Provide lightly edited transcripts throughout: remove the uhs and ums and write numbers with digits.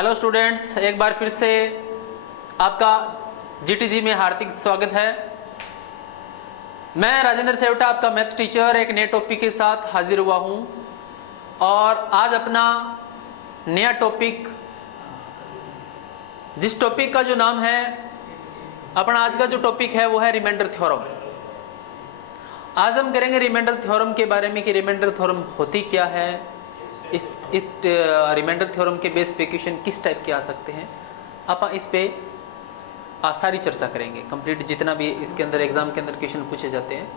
Hello students, एक बार फिर से आपका जीटीजी में हार्दिक स्वागत है। मैं राजेंद्र सेवटा, आपका मैथ टीचर, एक नए टॉपिक के साथ हाजिर हुआ हूं। और आज अपना नया टॉपिक, जिस टॉपिक का जो नाम है, अपना आज का जो टॉपिक है वो है रिमाइंडर थ्योरम। आज हम करेंगे रिमाइंडर थ्योरम के बारे में कि रिमाइंडर थ्योरम होती क्या है, इस रिमाइंडर थ्योरम के बेस पे क्वेश्चन किस टाइप के आ सकते हैं। आप इस पे सारी चर्चा करेंगे, कंप्लीट जितना भी इसके अंदर एग्जाम के अंदर क्वेश्चन पूछे जाते हैं।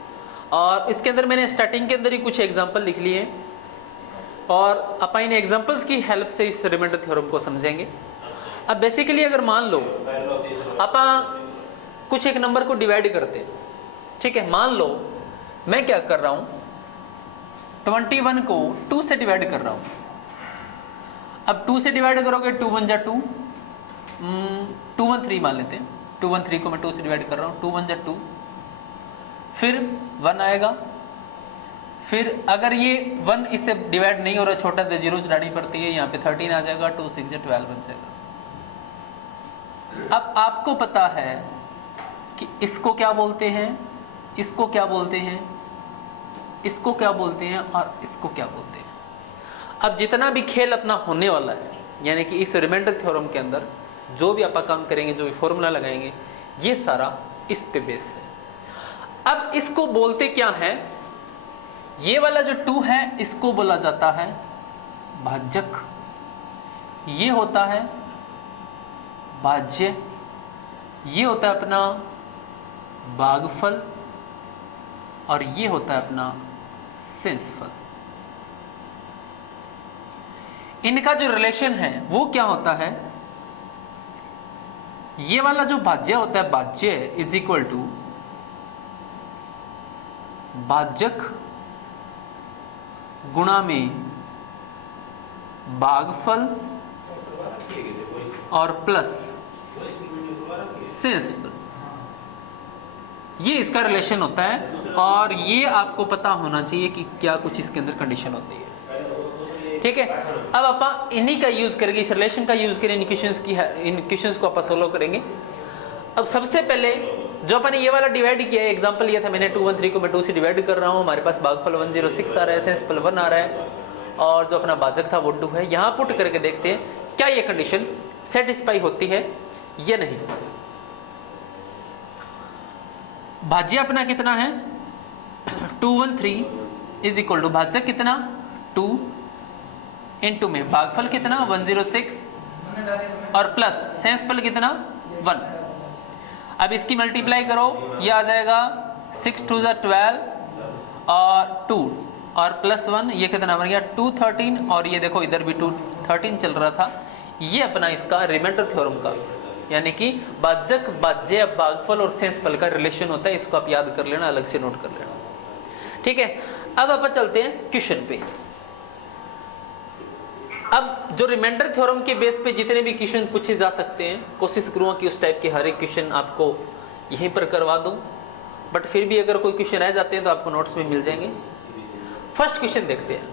और इसके अंदर मैंने स्टार्टिंग के अंदर ही कुछ एग्जाम्पल लिख लिए और आप इन एग्जाम्पल्स की हेल्प से इस रिमाइंडर थ्योरम को समझेंगे। अब बेसिकली अगर मान लो आप कुछ एक नंबर को डिवाइड करते हैं, ठीक है। मान लो मैं क्या कर रहा हूं, 21 को 2 से डिवाइड कर रहा हूं। अब 2 से डिवाइड करोगे 2 1 जा 2, 2 1 3 मान लेते हैं। 2 1 3 को मैं 2 से डिवाइड कर रहा हूं, 2 1 जा 2, फिर 1 आएगा। फिर अगर ये 1 इससे डिवाइड नहीं हो रहा, छोटा तो 0 डाली पड़ती है, यहाँ पे 13 आ जाएगा, 2 6 जा 12 बन जाएगा। अब आपको पता है कि इसको क्या बोलते हैं, इसको क्या बोलते हैं, इसको क्या बोलते हैं और इसको क्या बोलते हैं। अब जितना भी खेल अपना होने वाला है, यानी कि इस रिमाइंडर थ्योरम के अंदर जो भी आप काम करेंगे, जो भी फॉर्मूला लगाएंगे, ये सारा इस पे बेस है। अब इसको बोलते क्या है, ये वाला जो 2 है इसको बोला जाता है भाजक, ये होता है भाज्य, ये होता है अपना भागफल और ये होता है अपना सेंसफल। इनका जो रिलेशन है वो क्या होता है, ये वाला जो भाज्य होता है, भाज्य इज इक्वल टू भाजक गुणा में भागफल और प्लस सेंसफल, ये इसका रिलेशन होता है। और ये आपको पता होना चाहिए कि क्या कुछ इसके अंदर कंडीशन होती है, ठीक है। अब आप इन्हीं का यूज करेंगे, इस रिलेशन का यूज करें, इन क्वेश्चंस को आप सोल्व करेंगे। अब सबसे पहले जो अपन ये वाला डिवाइड किया है, एग्जांपल लिया था मैंने 2 1 3 को मैं 2 से डिवाइड कर रहा हूं, हमारे पास भागफल 106 आ रहा है, सेंसफल 1 आ रहा है और जो अपना भाजक था वो 2 है। यहां पुट करके देखते हैं क्या ये कंडीशन सेटिस्फाई होती है या नहीं। भाज्य अपना कितना है 213 इज इक्वल टू भाजक कितना 2 इंटू में भागफल कितना 106 और प्लस सेंसफल कितना 1। अब इसकी मल्टीप्लाई करो, ये आ जाएगा 6 2 12 और 2 और प्लस 1, ये कितना बन गया 213। और ये देखो इधर भी 213 चल रहा था। ये अपना इसका रिमाइंडर थ्योरम का, यानी कि भाजक, भाज्य, भागफल और सेंसफल का रिलेशन होता है। इसको आप याद कर लेना, अलग से नोट कर लेना, ठीक है। अब अपन चलते हैं क्वेश्चन पे। अब जो रिमाइंडर थ्योरम के बेस पे जितने भी क्वेश्चन पूछे जा सकते हैं, कोशिश करूंगा कि उस टाइप के हर एक क्वेश्चन आपको यहीं पर करवा दूं, बट फिर भी अगर कोई क्वेश्चन रह जाते हैं तो आपको नोट्स में मिल जाएंगे। फर्स्ट क्वेश्चन देखते हैं।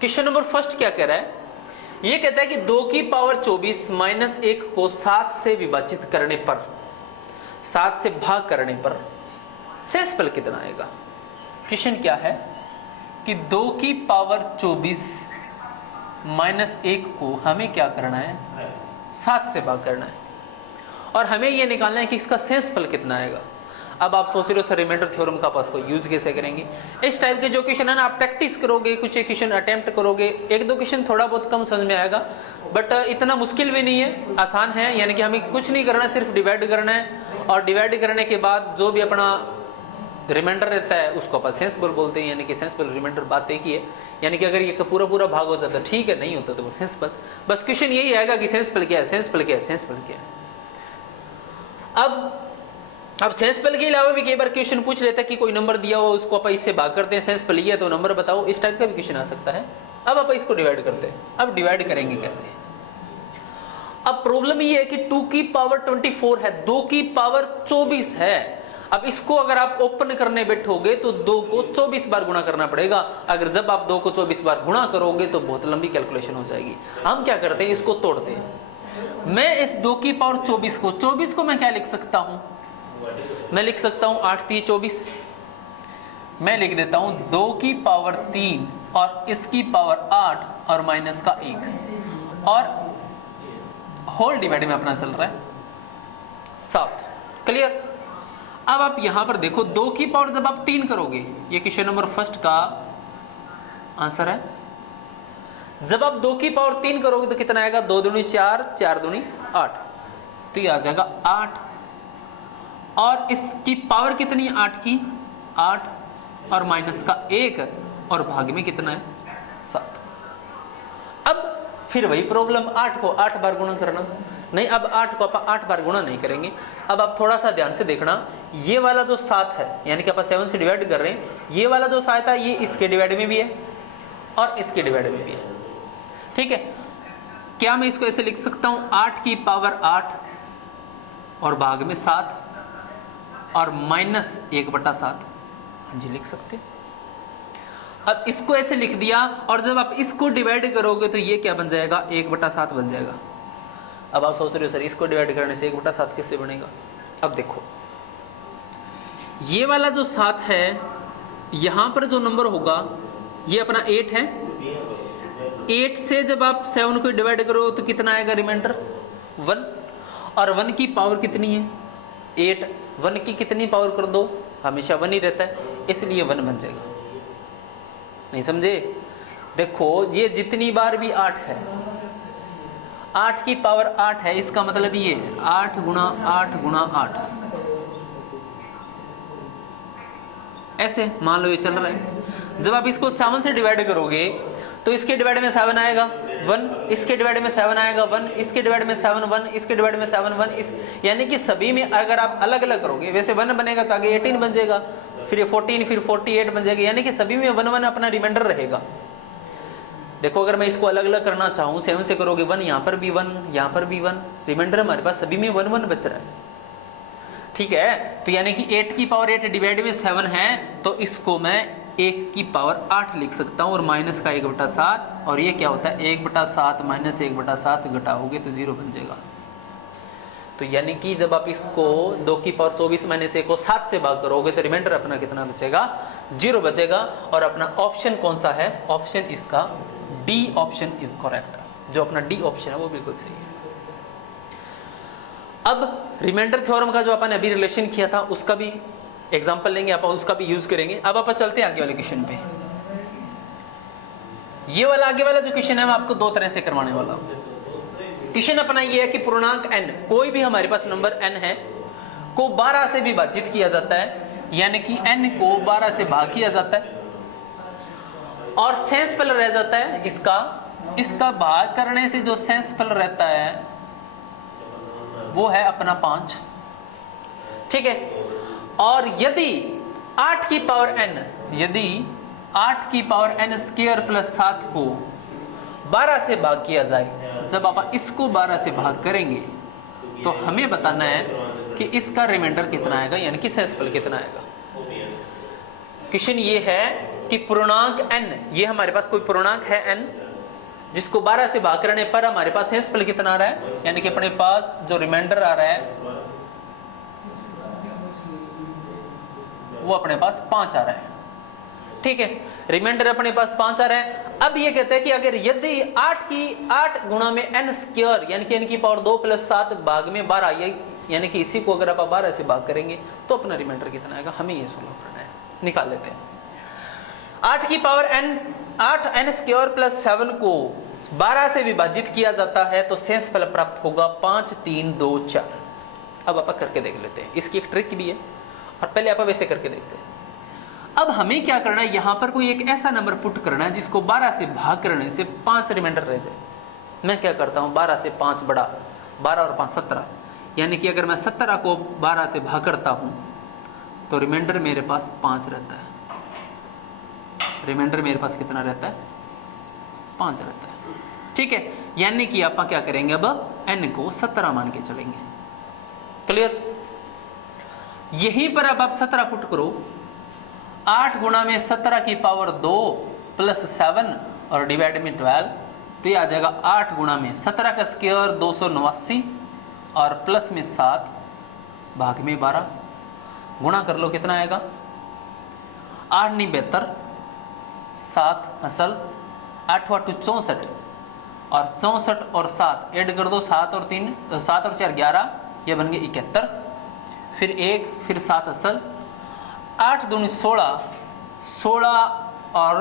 क्वेश्चन नंबर फर्स्ट क्या कह रहा है, ये कहता है कि 2 की पावर 24 माइनस 1 को 7 से विभाजित करने पर, 7 से भाग करने पर सेंसफल कितना आएगा। क्वेश्चन क्या है कि 2 की पावर 24 माइनस 1 को हमें क्या करना है, 7 से भाग करना है और हमें यह निकालना है कि इसका सेंसफल कितना आएगा। अब आप सोच रहे हो सर रिमाइंडर थ्योरम का पास को यूज कैसे करेंगे। इस टाइप के जो क्वेश्चन है ना, आप प्रैक्टिस करोगे, कुछ एक क्वेश्चन अटेम्प्ट करोगे, 1-2 क्वेश्चन थोड़ा बहुत कम समझ में आएगा, बट इतना मुश्किल भी नहीं है, आसान है। यानी कि हमें कुछ नहीं करना है, सिर्फ डिवाइड करना है और डिवाइड करने के बाद जो भी अपना रिमाइंडर रहता है उसको अपन सेंसफल बोलते हैं। यानी कि सेंसफल रिमाइंडर बात एक ही है, यानी कि अगर ये पूरा पूरा भाग हो जाता ठीक है, नहीं होता तो वो सेंसफल। बस क्वेश्चन यही आएगा कि सेंसफल क्या है, सेंसफल क्या है, सेंसफल क्या है। अब सेंसफल के अलावा भी कई बार क्वेश्चन पूछ लेता है कि कोई नंबर दिया हो उसको आप इससे भाग करते हैं, सेंसफल ये है तो नंबर बताओ, इस टाइप का भी क्वेश्चन आ सकता है। अब आप इसको डिवाइड करते हैं। अब डिवाइड करेंगे कैसे। अब प्रॉब्लम ये है कि 2 की पावर 24 है, 2 की पावर 24 है अब इसको अगर आप ओपन करने बैठोगे तो 2 को 24 बार गुणा करना पड़ेगा। अगर जब आप 2 को 24 बार गुणा करोगे तो बहुत लंबी कैलकुलेशन हो जाएगी। हम क्या करते हैं, इसको तोड़ते हैं। मैं इस 2 की पावर 24 को मैं क्या लिख सकता हूं, मैं लिख सकता हूं 8 3 24। मैं लिख देता हूं 2 की पावर 3 और इसकी पावर 8 और माइनस का 1 और होल डिवाइड में अपना चल रहा है 7। क्लियर। अब आप यहां पर देखो 2 की पावर जब आप 3 करोगे, ये क्वेश्चन नंबर फर्स्ट का आंसर है। जब आप 2 की पावर 3 करोगे तो कितना आएगा, 2 दूनी 4, 4 दूनी 8, तो ये आ जाएगा 8। और इसकी पावर कितनी है 8 की, 8 और माइनस का 1 और भाग में कितना है 7। अब फिर वही प्रॉब्लम, 8 को 8 बार गुणा करना नहीं। अब 8 को आप 8 बार गुणा नहीं करेंगे। अब आप थोड़ा सा ध्यान से देखना, ये वाला जो 7 है यानी कि आप 7 से डिवाइड कर रहे हैं, ये वाला जो 7 है ये इसके डिवाइड में भी है और इसके डिवाइड में भी है। ठीक है, क्या मैं इसको ऐसे लिख सकता हूं 8 की पावर 8 और भाग में 7 और माइनस 1/7। हाँ जी लिख सकते। अब इसको ऐसे लिख दिया और जब आप इसको डिवाइड करोगे तो ये क्या बन जाएगा, 1/7 बन जाएगा। अब आप सोच रहे हो सर इसको डिवाइड करने से 1/7 कैसे बनेगा। अब देखो ये वाला जो 7 है, यहां पर जो नंबर होगा ये अपना 8 है। 8 से जब आप 7 को डिवाइड करो तो कितना आएगा रिमाइंडर 1, और 1 की पावर कितनी है 8। 1 की कितनी पावर कर दो, हमेशा 1 ही रहता है, इसलिए 1 बन जाएगा। नहीं समझे, देखो ये जितनी बार भी 8 है, 8 की पावर 8 है, इसका मतलब ये 8 गुणा 8 गुणा 8, ऐसे मान लो ये चल रहा है। जब आप इसको 7 से डिवाइड करोगे तो इसके डिवाइड में 7 आएगा 1, इसके डिवाइड में 7 आएगा 1, इसके डिवाइड में 7 1, इसके डिवाइड में 7 1, इस यानी कि सभी में अगर आप अलग अलग करोगे, वैसे 1 बनेगा तो आगे 18 बन जाएगा, फिर ये 14, फिर 48 बन जाएगा, यानी कि सभी में 1 1 अपना रिमाइंडर रहेगा। देखो अगर मैं इसको अलग अलग करना चाहूं, 7 से करोगे 1, यहां पर भी 1, यहां पर भी 1, रिमाइंडर हमारे पास सभी में 1 1 बच रहा है। ठीक है, तो यानी कि 8 की पावर 8 डिवाइड में 7 है, तो इसको मैं 1 की पावर 8 लिख सकता हूं और माइनस का 1/7, और ये क्या होता है 1/7 माइनस 1/7 घटाओगे तो 0 बन जाएगा। तो यानी कि जब आप इसको 2 की पावर 24 माइनस 1 को 7 से भाग करोगे तो रिमाइंडर अपना कितना बचेगा 0 बचेगा। और अपना ऑप्शन कौन सा है, ऑप्शन इसका डी ऑप्शन इज करेक्ट। जो अपना डी ऑप्शन है वो बिल्कुल सही है। अब रिमाइंडर थ्योरम का जो अपन अभी रिलेशन किया था उसका भी एग्जांपल लेंगे, अपन उसका भी यूज करेंगे। अब अपन चलते हैं आगे वाले क्वेश्चन पे। ये वाला आगे वाला जो क्वेश्चन है मैं आपको 2 तरह से करवाने वाला हूं। क्वेश्चन अपना ये है कि पूर्णांक n, कोई भी हमारे पास नंबर n है, को 12 से विभाजित किया जाता है, यानी कि n को 12 से भाग किया जाता है और शेष फल रह जाता है इसका भाग करने से जो शेष फल रहता है वो है अपना 5। ठीक है, और यदि 8 की पावर n, यदि 8 की पावर n स्क्वायर प्लस 7 को 12 से भाग किया जाए, जब आप इसको 12 से भाग करेंगे तो हमें बताना है कि इसका रिमाइंडर कितना आएगा, यानी कि शेषफल कितना आएगा। क्वेश्चन ये है कि पूर्णांक n, ये हमारे पास कोई पूर्णांक है n जिसको 12 से भाग करने पर हमारे पास शेषफल कितना आ रहा है, यानी कि अपने पास जो रिमाइंडर आ रहा है वो अपने पास 5 आ रहा है। ठीक है, रिमाइंडर अपने पास 5 आ रहा है। अब ये कहते हैं कि अगर यदि 8 गुणा में n स्क्वायर यानी कि n की पावर 2 प्लस 7 भाग में 12, यानी कि इसी को अगर आप 12 से भाग करेंगे तो अपना रिमाइंडर कितना आएगा, हमें ये सोल्व करना है। निकाल लेते हैं। 8 की power n, 8n square plus 7 को 12 से विभाजित किया जाता है तो शेषफल प्राप्त होगा 5 3 2 4। अब आप करके देख लेते हैं, इसकी एक ट्रिक भी है और पहले आप वैसे करके देखते हैं। अब हमें क्या करना है, यहां पर कोई एक ऐसा नंबर पुट करना है जिसको 12 से भाग करने से 5 रिमाइंडर रह जाए। मैं क्या करता हूं, 12 से 5 बड़ा, 12 और 5 17, यानी कि अगर मैं 17 को 12 से भाग करता हूं तो रिमाइंडर मेरे पास 5 रहता है। रिमाइंडर मेरे पास कितना रहता है, 5 रहता है। ठीक है, यानी कि आप क्या करेंगे, अब n को 17 मान के चलेंगे। क्लियर। यहीं पर अब आप 17 पुट करो, 8 गुणा में 17 की पावर 2 प्लस 7 और डिवाइड में 12, तो ये आ जाएगा 8 गुणा में 17 का स्क्वायर 289 और प्लस में 7 भाग में 12, गुणा कर लो कितना आएगा, 8 नहीं 72, 7 असल, 8 8 64 और 64 और 7 ऐड कर दो, 7 और 4 11, ये बन गए 71, फिर 1 फिर 7 असल, 8 दूनी 16, 16 और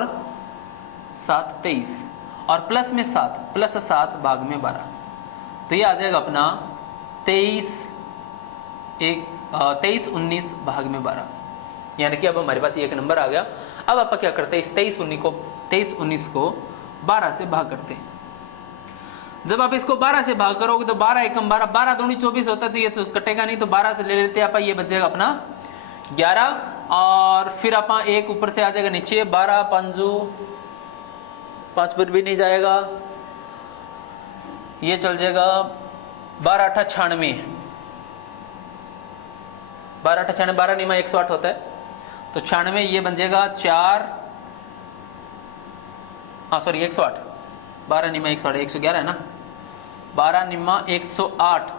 7 23 और प्लस में 7 प्लस 7 भाग में 12, तो ये आ जाएगा अपना 23 19 भाग में 12, यानी कि अब हमारे पास ये एक नंबर आ गया। अब आप क्या करते हैं, इस 23 19 को 12 से भाग करते हैं। जब आप इसको 12 से भाग करोगे तो 12 एकम 12, 12 दूनी 24 होता है, तो ये तो कटेगा नहीं, तो 12 से ले लेते हैं आप, ये बच जाएगा अपना 11 और फिर आप एक ऊपर से आ जाएगा नीचे, 12 5 पर भी नहीं जाएगा, ये चल जाएगा 12 8 96, 12 8 96, 12 निमा 108 होता है, तो 96 ये बन जाएगा 4, हाँ सॉरी 108, 12 निमा 108, 111 है ना, 12 निमा 108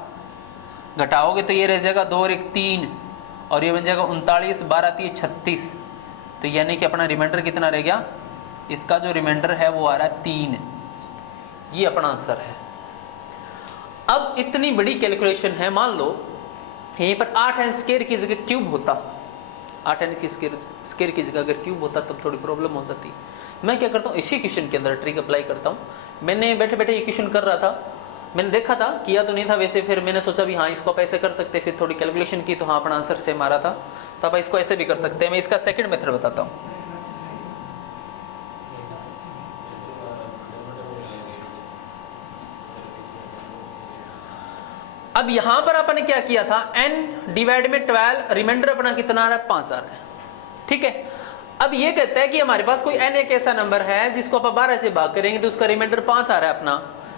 घटाओगे तो ये रह जाएगा 2 और 1 3 और ये बन जाएगा 39, 12 3 36, तो यानी कि अपना रिमाइंडर कितना रह गया, इसका जो रिमाइंडर है वो आ रहा है 3, ये अपना आंसर है। अब इतनी बड़ी कैलकुलेशन है, मान लो यहीं पर 8n स्क्वायर की जगह क्यूब होता, 8n की स्क्वायर की जगह अगर क्यूब होता तब थोड़ी प्रॉब्लम हो जाती। मैं क्या करता हूँ, इसी क्वेश्चन के अंदर ट्रिक अप्लाई करता हूँ। मैंने बैठे बैठे ये क्वेश्चन कर रहा था, मैंने देखा था, किया तो नहीं था वैसे, फिर मैंने सोचा भी हाँ इसको आप ऐसे कर सकते, फिर थोड़ी कैलकुलेशन की तो हाँ अपना आंसर सेम आ रहा था, तो आप इसको ऐसे भी कर सकते हैं। मैं इसका सेकंड मेथड बताता हूँ। अब यहां पर अपन ने क्या किया था, n डिवाइड में 12, रिमाइंडर अपना कितना आ रहा है, 5 आ रहा है, ठीक है। अब ये कहता है कि हमारे पास कोई n एक ऐसा नंबर है जिसको अपन 12 से भाग करेंगे तो उसका रिमाइंडर 5 आ रहा है अपना,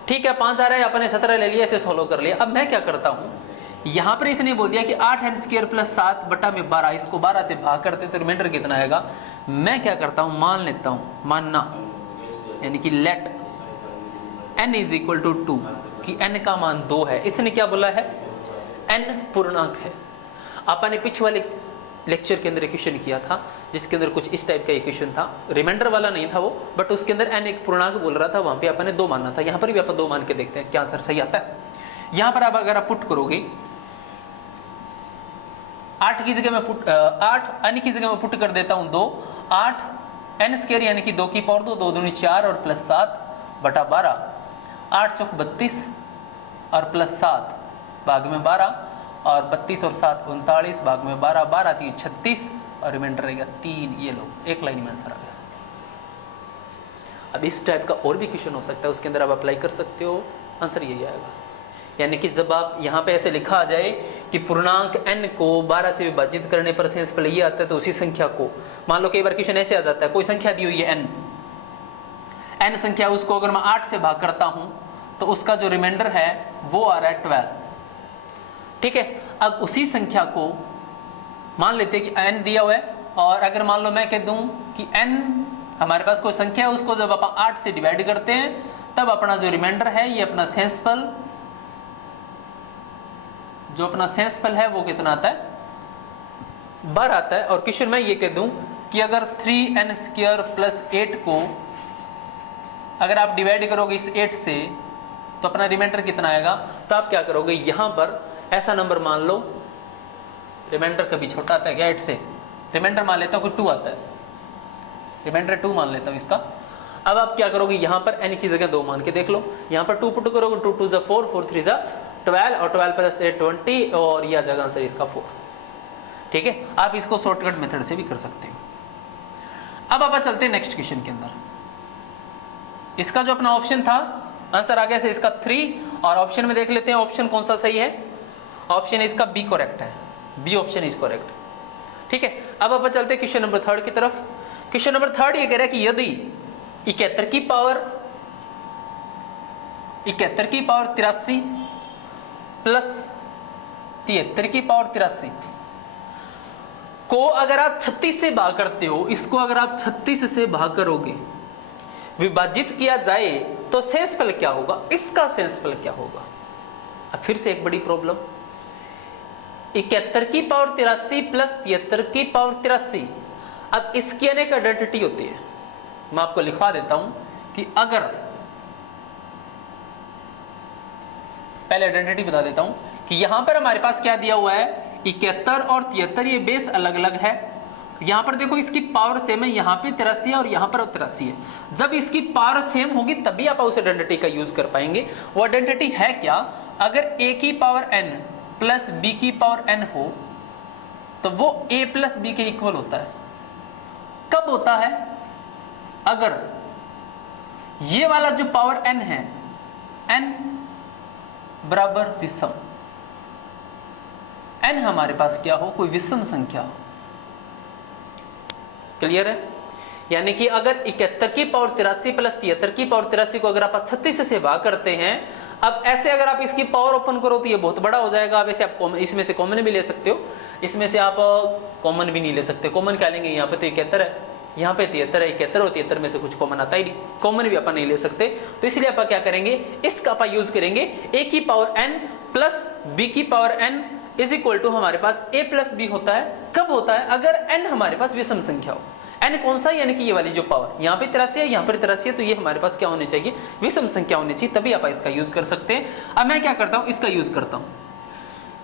ठीक है, 5 आ रहा है, अपने 17 ले लिया, ऐसे सोल्व कर लिया। अब मैं क्या करता हूं, यहां पर इसने बोल दिया कि 8n स्क्वायर प्लस 7 बटा में 12, इसको 12 से भाग करते तो रिमाइंडर कितना आएगा। मैं क्या करता हूं, मान लेता हूं, मानना यानी कि let n is equal to 2, कि n का मान 2 है। इसने क्या बोला है, n पूर्णांक है। आपने ने पिछले वाले लेक्चर के अंदर एक क्वेश्चन किया था जिसके अंदर कुछ इस टाइप का क्वेश्चन था, रिमाइंडर वाला नहीं था वो, बट उसके अंदर n एक पूर्णांक बोल रहा था, वहां पे आपने 2 मानना था। यहां पर भी आप 2 मान के देखते हैं क्या आंसर सही आता है। यहां पर आप अगर आप पुट करोगे 8 की जगह मैं 8 n की जगह मैं पुट कर देता हूं 2, 8 n स्क्वायर यानी कि 2 की पावर 2, 2 दूनी 4 और प्लस 7 बटा 12, 8 चौक 32 और प्लस 7 भाग में 12 और 32 और 7 39 भाग में 12, 12 3 36 और रिमाइंडर रहेगा 3। ये लो एक लाइन में आंसर आ गया। अब इस टाइप का और भी क्वेश्चन हो सकता है, उसके अंदर आप अप्लाई कर सकते हो, आंसर यही आएगा। यानी कि जब आप यहाँ पे ऐसे लिखा आ जाए कि पूर्णांक n को 12 से विभाजित करने पर शेष फल ये आता है, तो उसी संख्या को, मान लो कई बार क्वेश्चन ऐसे आ जाता है, कोई संख्या दी हुई है n संख्या, उसको अगर मैं 8 से भाग करता हूं तो उसका जो रिमाइंडर है वो आ रहा है 12, ठीक है। अब उसी संख्या को मान लेते हैं कि n दिया हुआ है, और अगर मान लो मैं कह दूं कि n हमारे पास कोई संख्या है, उसको जब आप 8 से डिवाइड करते हैं तब अपना जो रिमाइंडर है, ये अपना शेषफल, जो अपना शेषफल है वो कितना आता है, 12 आता है। और क्वेश्चन में ये कह दूं कि अगर 3n स्क्वायर प्लस 8 को अगर आप डिवाइड करोगे इस 8 से तो अपना रिमाइंडर कितना आएगा। तो आप क्या करोगे, यहां पर ऐसा नंबर मान लो, रिमाइंडर कभी छोटा आता है क्या 8 से, रिमाइंडर मान लेता हूं कि 2 आता है, रिमाइंडर 2 मान लेता हूं इसका। अब आप क्या करोगे, यहां पर n की जगह 2 मान के देख लो, यहां पर 2 पुट करोगे, 2 2 4, 4 3 12 और 12 प्लस 8 20 और यह जगह आंसर इसका 4, ठीक है। आप इसको शॉर्टकट मेथड से भी कर सकते हैं। अब आप चलते हैं नेक्स्ट क्वेश्चन के अंदर। इसका जो अपना ऑप्शन था, आंसर आ गया था इसका 3, और ऑप्शन में देख लेते हैं ऑप्शन कौन सा सही है। ऑप्शन इसका बी करेक्ट है, बी ऑप्शन इज करेक्ट, ठीक है। अब आप चलते हैं क्वेश्चन नंबर 3 की तरफ। क्वेश्चन नंबर 3 ये कह रहा है कि यदि 71 की पावर 83 प्लस 73 की पावर 83 को अगर आप 36 से भाग करते हो, इसको अगर आप 36 से भाग करोगे, विभाजित किया जाए तो शेषफल क्या होगा, इसका शेषफल क्या होगा। अब फिर से एक बड़ी प्रॉब्लम, 71 की पावर 83 प्लस 73 की पावर 83। अब इसकी अनेक आइडेंटिटी होती है, मैं आपको लिखवा देता हूं कि अगर, पहले आइडेंटिटी बता देता हूं कि यहां पर हमारे पास क्या दिया हुआ है, 71 और 73 ये बेस अलग अलग है। यहां पर देखो इसकी पावर सेम है, यहां पे 83 है और यहां पर 83 है। जब इसकी पावर सेम होगी तभी आप उस आइडेंटिटी का यूज कर पाएंगे। वो आइडेंटिटी है क्या, अगर a की पावर n प्लस b की पावर n हो तो वो a प्लस b के इक्वल होता है। कब होता है, अगर ये वाला जो पावर n है, n बराबर विषम, n हमारे पास क्या हो, कोई विषम संख्या हो। क्लियर है, यानी कि अगर 71 की पावर 83 प्लस 73 की पावर 83 को अगर आप 36 से भाग करते हैं, अब ऐसे अगर आप इसकी पावर ओपन करो तो ये बहुत बड़ा हो जाएगा। अब ऐसे आप इसमें से कॉमन भी ले सकते हो, इसमें से आप कॉमन भी नहीं ले सकते। कॉमन क्या लेंगे, यहाँ पे तो 71 है, यहाँ पे 73 है, 71 और 73 में से कुछ कॉमन आता ही नहीं, कॉमन भी अपन नहीं ले सकते। तो इसलिए आप क्या करेंगे, इसका आप यूज करेंगे a की पावर n प्लस b की power n is equal to हमारे पास a प्लस b होता है। कब होता है, अगर n हमारे पास विषम संख्या हो। n कौन सा, यानी कि ये वाली जो पावर, यहाँ पे 83 है, यहाँ पर 83 है, तो ये हमारे पास क्या होने चाहिए, विषम संख्या होनी चाहिए, तभी आप इसका यूज कर सकते हैं। अब मैं क्या करता हूं, इसका यूज करता हूं।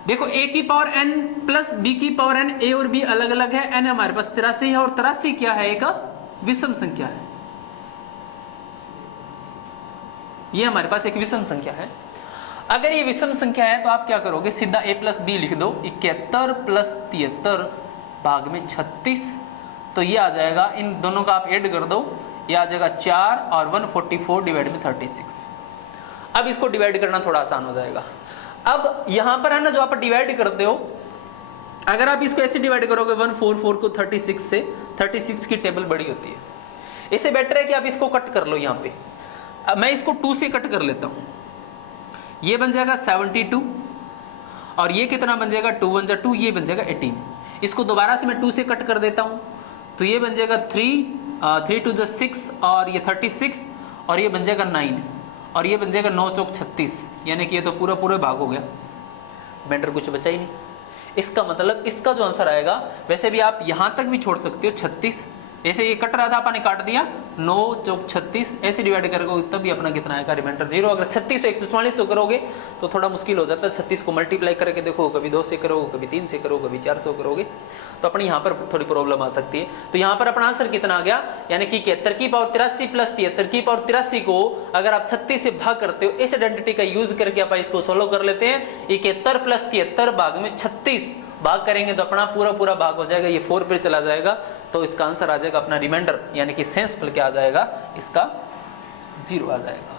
देखो a की पावर n प्लस b की पावर n, a और b अलग अलग है, n हमारे पास 83 है और 83 क्या है, एक विषम संख्या है। ये हमारे पास एक विषम संख्या है। अगर ये विषम संख्या है तो आप क्या करोगे, सीधा a प्लस b लिख दो, 71 प्लस 73 भाग में 36, तो ये आ जाएगा, इन दोनों का आप ऐड कर दो, ये आ जाएगा 4 और 144 डिवाइड में 36। अब इसको डिवाइड करना थोड़ा आसान हो जाएगा। अब यहां पर है ना, जो आप डिवाइड करते हो, अगर आप इसको ऐसे डिवाइड करोगे 144 को 36 से, 36 की टेबल बड़ी होती है, इससे बेटर है कि आप इसको कट कर लो। यहाँ पे अब मैं इसको 2 से कट कर लेता हूं, ये बन जाएगा 72 और ये कितना बन जाएगा, 2 1 2, ये बन जाएगा 18। इसको दोबारा से मैं 2 से कट कर देता हूं, तो ये बन जाएगा 3 2 6 और ये 36 और ये बन जाएगा 9 और ये बन जाएगा 9 चौक 36, यानी कि ये तो पूरा पूरा भाग हो गया, बेंडर कुछ बचा ही नहीं। इसका मतलब इसका जो आंसर आएगा, वैसे भी आप यहां तक भी छोड़ सकते हो 36, ऐसे ये कट रहा था अपन ने काट दिया, 9 चौक 36 ऐसे डिवाइड करोगे तभी अपना कितना आएगा, रिमाइंडर 0। अगर 36 144 से करोगे तो थोड़ा मुश्किल हो जाता है, 36 को मल्टीप्लाई करके देखो, कभी 2 से करोगे, कभी 3 से करोगे, कभी 4 से करोगे, तो अपनी यहाँ पर थोड़ी प्रॉब्लम आ सकती है। तो यहाँ पर अपना आंसर कितना आ गया, यानी कि 71 की पावर 83 प्लस 73 की पावर 83 को अगर आप 36 से भाग करते हो, इस आइडेंटिटी का यूज करके आप इसको सोल्व कर लेते हैं। 71 प्लस 73 भाग में 36 भाग करेंगे तो अपना पूरा पूरा भाग हो जाएगा, ये 4 पे चला जाएगा, तो इसका आंसर आ जाएगा अपना रिमाइंडर, यानी कि शेषफल क्या आ जाएगा, इसका 0 आ जाएगा।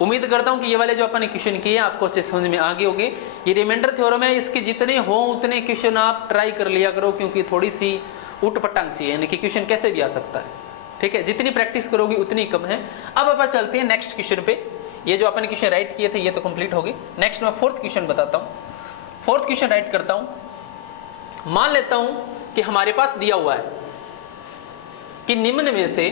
उम्मीद करता हूं कि ये वाले जो अपन ने क्वेश्चन किए आपको अच्छे समझ में आ गए होंगे। ये रिमाइंडर थ्योरम है, इसके जितने हो उतने क्वेश्चन आप ट्राई कर लिया करो, क्योंकि थोड़ी सी उटपटांग सी है, यानी कि क्वेश्चन कैसे भी आ सकता है, ठीक है। जितनी प्रैक्टिस करोगी उतनी कम है। अब अपन चलते हैं नेक्स्ट क्वेश्चन पे। ये जो अपन क्वेश्चन राइट किए थे ये तो कंप्लीट हो गए। नेक्स्ट मैं 4th क्वेश्चन बताता हूँ। 4th क्वेश्चन राइट करता हूं। मान लेता हूं कि हमारे पास दिया हुआ है कि निम्न में से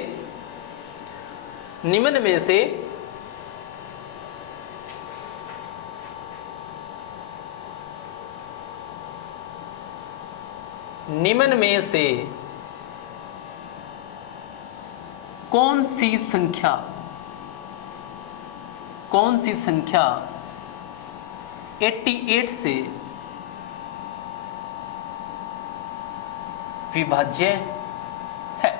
कौन सी संख्या 88 से विभाज्य है।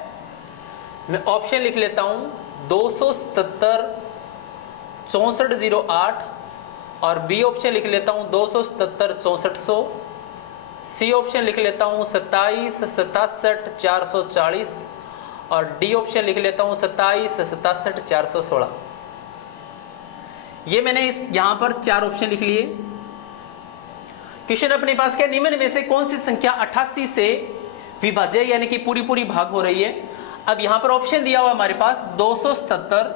मैं ऑप्शन लिख लेता हूं 277 6408 और बी ऑप्शन लिख लेता हूं 277 6400, सी ऑप्शन लिख लेता हूं 27 67 440 और डी ऑप्शन लिख लेता हूं 27 67 416। ये मैंने यहां पर 4 ऑप्शन लिख लिए। क्वेश्चन अपने पास क्या, निम्न में से कौन सी संख्या 88 से विभाज्य यानी कि पूरी पूरी भाग हो रही है। अब यहां पर ऑप्शन दिया हुआ हमारे पास 277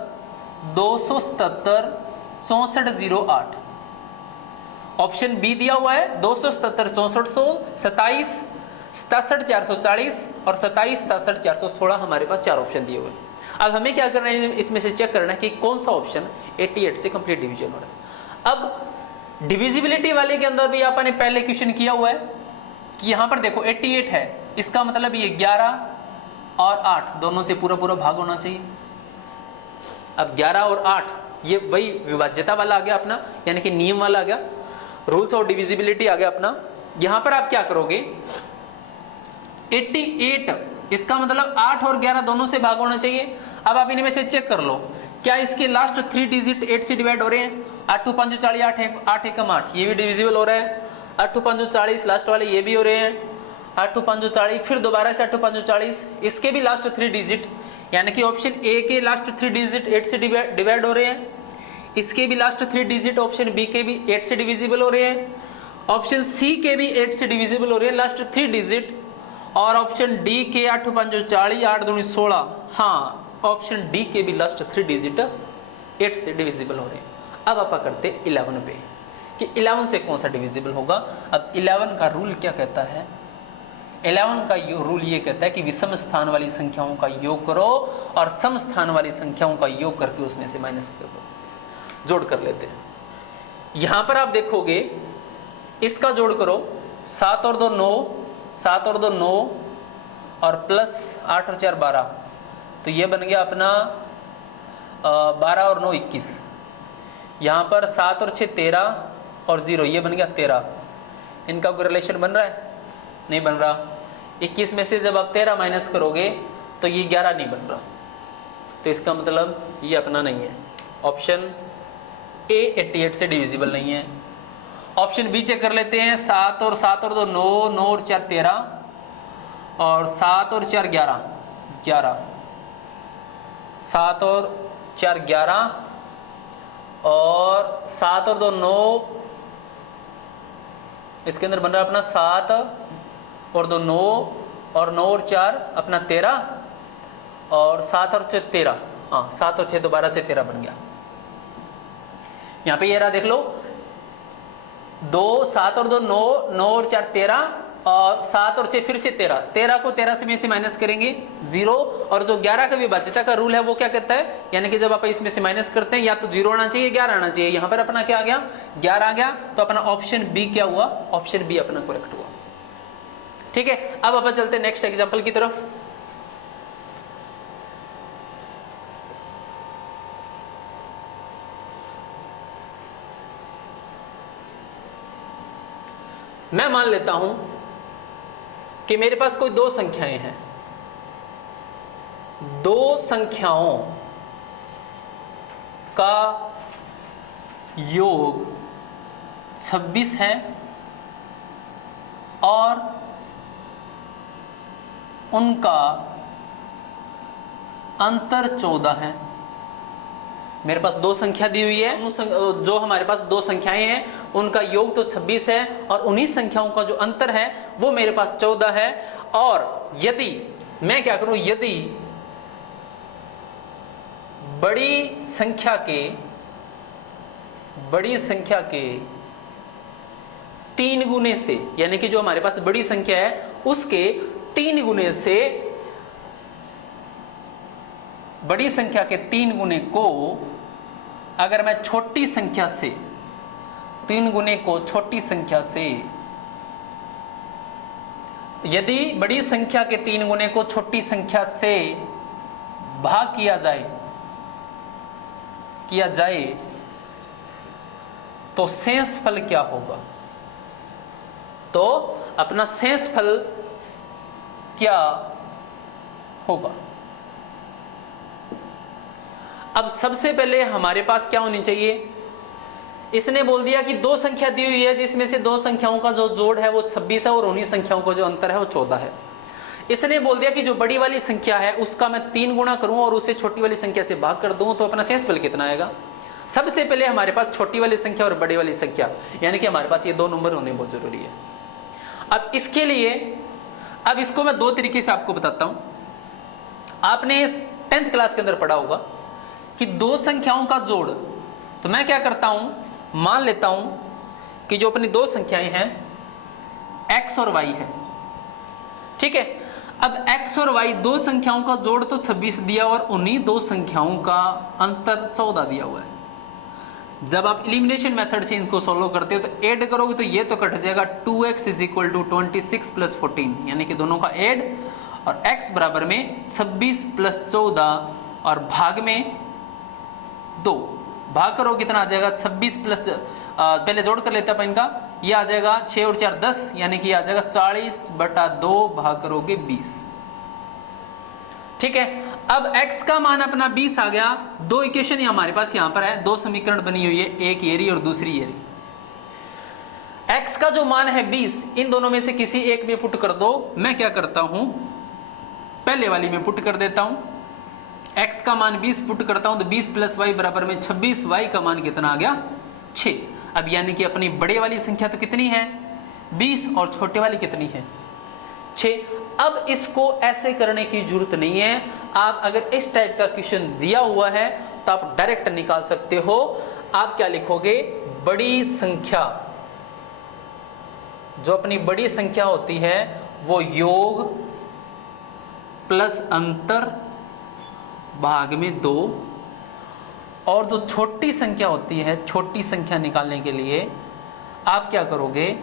6408, ऑप्शन बी दिया हुआ है 277 6400, 27 67 440 और 27 67 416 हमारे पास 4 ऑप्शन दिए हुए हैं। अब हमें क्या करना है, इसमें से चेक करना है कि कौन सा ऑप्शन 88 से कंप्लीट डिवीजन हो रहा है। अब डिविजिबिलिटी वाले के अंदर भी आपने पहले क्वेश्चन किया हुआ है कि यहां पर देखो 88 है, इसका मतलब ये 11 और 8 दोनों से पूरा पूरा भाग होना चाहिए। अब 11 और 8 ये वही विभाज्यता वाला आ गया अपना, यानी कि नियम वाला आ गया, रूल्स ऑफ डिविजिबिलिटी आ गया अपना। यहां पर आप क्या करोगे, 88 इसका मतलब 8 और 11 दोनों से भाग होना चाहिए। अब आप इनमें से चेक कर लो, क्या इसके लास्ट 3 डिजिट 8 से डिवाइड हो रहे हैं? 8 2 5 40 8 एकम 8, ये भी डिविजिबल हो रहा है। 8 2 5 40 लास्ट वाले ये भी हो रहे हैं। 8 2 5 40, फिर दोबारा से 8 2 5 40, इसके भी लास्ट 3 डिजिट, यानी कि ऑप्शन ए के लास्ट 3 डिजिट 8 से डिवाइड हो रहे हैं। इसके भी लास्ट 3 डिजिट ऑप्शन बी के भी 8 से डिविजिबल हो रहे हैं। ऑप्शन सी के भी 8 से डिविजिबल हो रहे हैं लास्ट 3 डिजिट, और ऑप्शन डी के 8 2 5 40 8 2 16, हाँ ऑप्शन डी के भी लास्ट 3 डिजिट 8 से डिविजिबल हो रहे हैं। अब आप करते 11 पे कि 11 से कौन सा डिविजिबल होगा। अब 11 का रूल क्या कहता है, 11 का रूल ये कहता है कि विषम स्थान वाली संख्याओं का योग करो और सम स्थान वाली संख्याओं का योग करके उसमें से माइनस कर दो, जोड़ कर लेते हैं। यहां पर आप देखोगे इसका जोड़ करो, 7 और 2 9, 7 और 2 9 और प्लस 8 और 4 12, तो ये बन गया अपना 12 और 9 21। यहाँ पर 7 और 6 13 और 0, ये बन गया 13। इनका कोई रिलेशन बन रहा है? नहीं बन रहा। 21 में से जब आप 13 माइनस करोगे तो ये 11 नहीं बन रहा, तो इसका मतलब ये अपना नहीं है। ऑप्शन ए 88 से डिविजिबल नहीं है। ऑप्शन बी चेक कर लेते हैं, 7 और 2 9, 9 और 4 13 और 7 और 4 11 11, 7 और 4 11 और 7 और 2 9, इसके अंदर बन रहा है अपना 7 और 2 9 और 9 और 4 अपना 13 और 7 और 6 13, हाँ 7 और 6 दोबारा से 13 बन गया। यहां पे ये रहा देख लो, 2 7 और 2 9, 9 और 4 13 और 7 और 6 फिर से 13, 13 को 13 से में से माइनस करेंगे 0, और जो 11 का विभाज्यता का रूल है वो क्या कहता है, यानी कि जब आप इसमें से माइनस करते हैं या तो 0 आना चाहिए 11 आना चाहिए। यहां पर अपना क्या आ गया, 11 आ गया, तो अपना ऑप्शन बी क्या हुआ, ऑप्शन बी अपना करेक्ट हुआ। ठीक है, अब अपन चलते हैं नेक्स्ट एग्जाम्पल की तरफ। मैं मान लेता हूं कि मेरे पास कोई 2 संख्याएं हैं, 2 संख्याओं का योग 26 है और उनका अंतर 14 है। मेरे पास 2 संख्या दी हुई है, जो हमारे पास 2 संख्याएं हैं उनका योग तो 26 है और उन्हीं संख्याओं का जो अंतर है वो मेरे पास 14 है। और यदि मैं क्या करूं, यदि बड़ी संख्या के 3 गुने से, यानी कि जो हमारे पास बड़ी संख्या है उसके 3 गुने से, बड़ी संख्या के 3 गुने को अगर मैं छोटी संख्या से, 3 गुने को छोटी संख्या से, यदि बड़ी संख्या के 3 गुने को छोटी संख्या से भाग किया जाए तो शेष फल क्या होगा। तो अपना शेष फल क्या होगा। अब सबसे पहले हमारे पास क्या होनी चाहिए, इसने बोल दिया कि 2 संख्या दी हुई है जिसमें से 2 संख्याओं का जो जोड़ है वो 26 है और उन्हीं संख्याओं का जो अंतर है वो 14 है। इसने बोल दिया कि जो बड़ी वाली संख्या है उसका मैं 3 गुना करूं और उसे छोटी वाली संख्या से भाग कर दूं तो अपना शेष फल कितना आएगा। सबसे पहले हमारे पास छोटी वाली संख्या और बड़ी वाली संख्या, यानी कि हमारे पास ये 2 नंबर होने बहुत जरूरी है। अब इसके लिए, अब इसको मैं 2 तरीके से आपको बताता हूं। आपने 10th क्लास के अंदर पढ़ा होगा कि 2 संख्याओं का जोड़, तो मैं क्या करता हूं, मान लेता हूं कि जो अपनी 2 संख्याएं हैं x और y है, ठीक है। अब x और y दो संख्याओं का जोड़ तो 26 दिया और उन्हीं दो संख्याओं का अंतर 14 दिया हुआ है। जब आप एलिमिनेशन मेथड से इनको सोल्व करते हो तो ऐड करोगे तो ये तो कट जाएगा 2x = 26 + 14, यानी कि दोनों का ऐड, और x बराबर में 26 + 14 और भाग में 2, भाग करो कितना आ जाएगा 26 प्लस पहले जोड़ कर लेते हैं अपन इनका, ये आ जाएगा 6 और 4 10, यानी कि आ जाएगा 40/2 भाग करोगे 20। ठीक है। अब x का मान अपना 20 आ गया। दो इक्वेशन ही हमारे पास यहां पर है, दो समीकरण बनी हुई है, एक ये रही और दूसरी ये रही। x का जो मान है 20, इन दोनों में से किसी एक में पुट कर दो। मैं क्या करता हूं, पहले वाली में पुट कर देता हूं। x का मान 20 पुट करता हूं तो 20 + y बराबर में 26, y का मान कितना आ गया 6। अब यानी कि अपनी बड़े वाली संख्या तो कितनी है 20 और छोटे वाली कितनी है 6। अब इसको ऐसे करने की जरूरत नहीं है। आप अगर इस टाइप का क्वेश्चन दिया हुआ है तो आप डायरेक्ट निकाल सकते हो। आप क्या लिखोगे, बड़ी संख्या, जो अपनी बड़ी संख्या होती है वो योग प्लस अंतर भाग में 2, और जो छोटी संख्या होती है, छोटी संख्या निकालने के लिए आप क्या करोगे,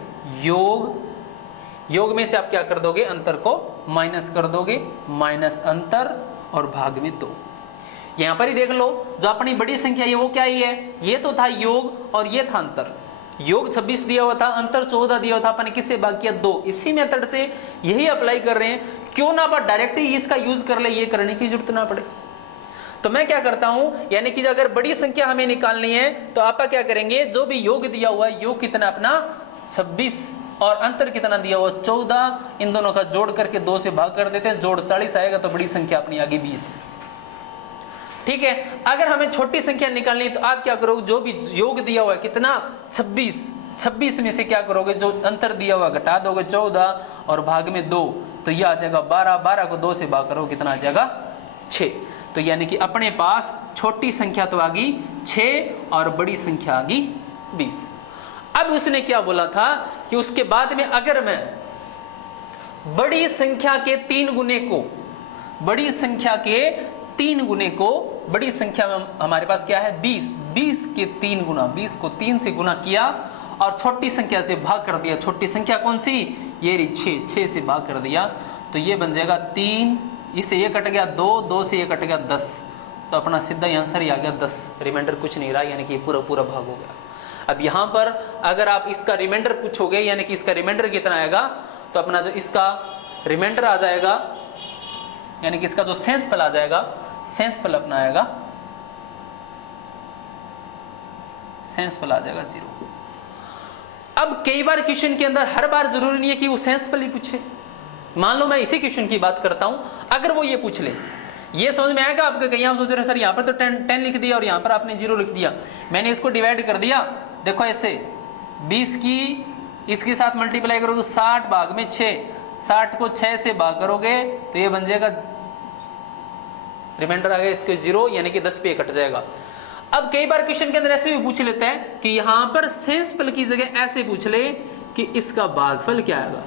योग में से आप क्या कर दोगे, अंतर को माइनस कर दोगे, माइनस अंतर और भाग में 2। यहां पर ही देख लो, जो अपनी बड़ी संख्या है वो क्या ही है, ये तो था योग और ये था अंतर। योग 26 दिया हुआ था, अंतर 14 दिया हुआ था, अपन किससे भाग किया 2। इसी मेथड से यही अप्लाई कर रहे हैं, क्यों ना आप डायरेक्ट ही इसका यूज कर ले, ये करने की जरूरत ना पड़े। तो मैं क्या करता हूं, यानी कि अगर बड़ी संख्या हमें निकालनी है तो आप क्या करेंगे, जो भी योग दिया हुआ है, योग कितना अपना 26 और अंतर कितना दिया हुआ 14, इन दोनों का जोड़ करके 2 से भाग कर देते हैं, जोड़ 40 आएगा तो बड़ी संख्या अपनी आगे 20। ठीक है। अगर हमें छोटी संख्या निकालनी है तो आप क्या करोगे, जो भी योग दिया हुआ है कितना 26 में से क्या करोगे, जो अंतर दिया हुआ घटा दोगे 14 और भाग में 2, तो यह आ जाएगा 12 को 2 से भाग करो कितना आ जाएगा 6। तो यानी कि अपने पास छोटी संख्या तो आ गई 6 और बड़ी संख्या आ गई 20। अब उसने क्या बोला था कि उसके बाद में अगर मैं बड़ी संख्या के 3 गुने को, बड़ी संख्या के 3 गुने को, बड़ी संख्या में हमारे पास क्या है 20 के 3 गुना, 20 को 3 से गुना किया और छोटी संख्या से भाग कर दिया। छोटी संख्या कौन सी, ये रही 6 से भाग कर दिया, तो ये बन जाएगा 3, इससे ये कट गया 2 से ये कट गया 10, तो अपना सीधा आंसर ही आ गया 10, रिमाइंडर कुछ नहीं रहा, यानी कि ये पूरा भाग हो गया। अब यहां पर अगर आप इसका रिमाइंडर पूछोगे, यानी कि इसका रिमाइंडर कितना आएगा, तो अपना जो इसका रिमाइंडर आ जाएगा, यानी कि इसका जो सेंसफल आ जाएगा, सेंसफल अपना आएगा, सेंसफल आ जाएगा 0। अब कई बार क्वेश्चन के अंदर हर बार जरूरी नहीं है कि वो सेंसफल ही पूछे। मान लो मैं इसी क्वेश्चन की बात करता हूं, अगर वो ये पूछ ले, ये समझ में आएगा आपको, कहीं आप सोच रहे सर यहाँ पर तो 10 लिख दिया और यहाँ पर आपने 0 लिख दिया। मैंने इसको डिवाइड कर दिया, देखो ऐसे 20 की इसके साथ मल्टीप्लाई करोगे 60 भाग में 6, 60 को 6 से भाग करोगे तो ये बन जाएगा, रिमाइंडर आ गया इसके 0, यानी कि 10 पे कट जाएगा। अब कई बार क्वेश्चन के अंदर ऐसे भी पूछ लेते हैं कि यहां पर सेंसफल की जगह ऐसे पूछ ले कि इसका भागफल क्या आएगा,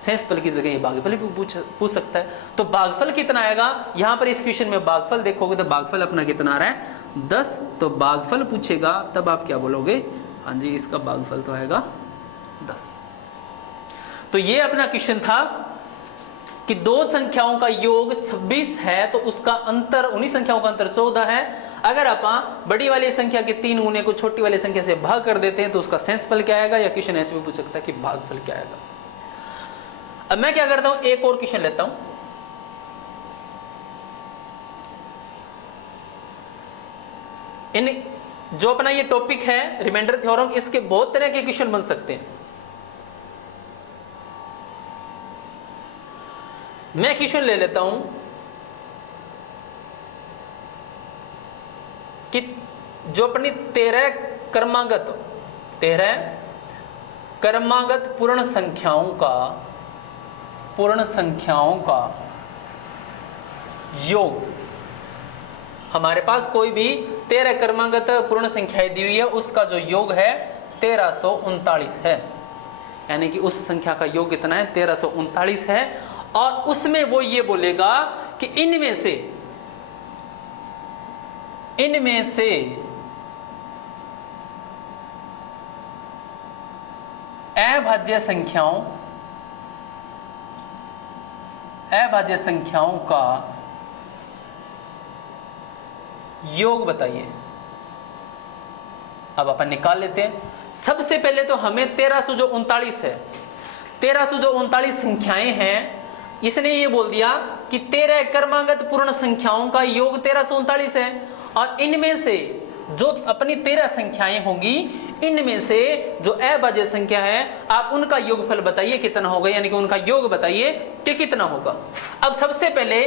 सेंसफल की जगह ये भागफल भी पूछ सकता है। तो भागफल कितना आएगा, यहां पर इस क्वेश्चन में भागफल देखोगे तो भागफल अपना कितना आ रहा है 10, तो भागफल पूछेगा तब आप क्या बोलोगे, हाँ जी इसका भागफल तो आएगा 10। तो ये अपना क्वेश्चन था कि दो संख्याओं का योग 26 है तो उसका अंतर, उन्हीं संख्याओं का अंतर 14 है। अगर आप बड़ी वाली संख्या के 3 गुने को छोटी वाली संख्या से भाग कर देते हैं तो उसका सेंसफल क्या आएगा, या क्वेश्चन ऐसे भी पूछ सकता है कि भागफल क्या आएगा। अब मैं क्या करता हूं, एक और क्वेश्चन लेता हूं। इन जो अपना ये टॉपिक है रिमाइंडर थ्योरम, इसके बहुत तरह के क्वेश्चन बन सकते हैं। मैं क्वेश्चन ले लेता हूं कि जो अपनी 13 क्रमागत पूर्ण संख्याओं का योग, हमारे पास कोई भी 13 क्रमागत पूर्ण संख्याएं दी हुई है, उसका जो योग है 1339 है। यानी कि उस संख्या का योग कितना है, 1339 है। और उसमें वो ये बोलेगा कि इनमें से अभाज्य संख्याओं का योग बताइए। अब अपन निकाल लेते हैं। सबसे पहले तो हमें 1339 है, 1339 संख्याएं हैं, इसने ये बोल दिया कि 13 क्रमागत पूर्ण संख्याओं का योग 1339 है। और इनमें से जो अपनी 13 संख्याएं होंगी, इनमें से जो अभाज्य संख्या है, आप उनका योगफल बताइए कितना होगा, यानी कि उनका योग बताइए कि कितना होगा। अब सबसे पहले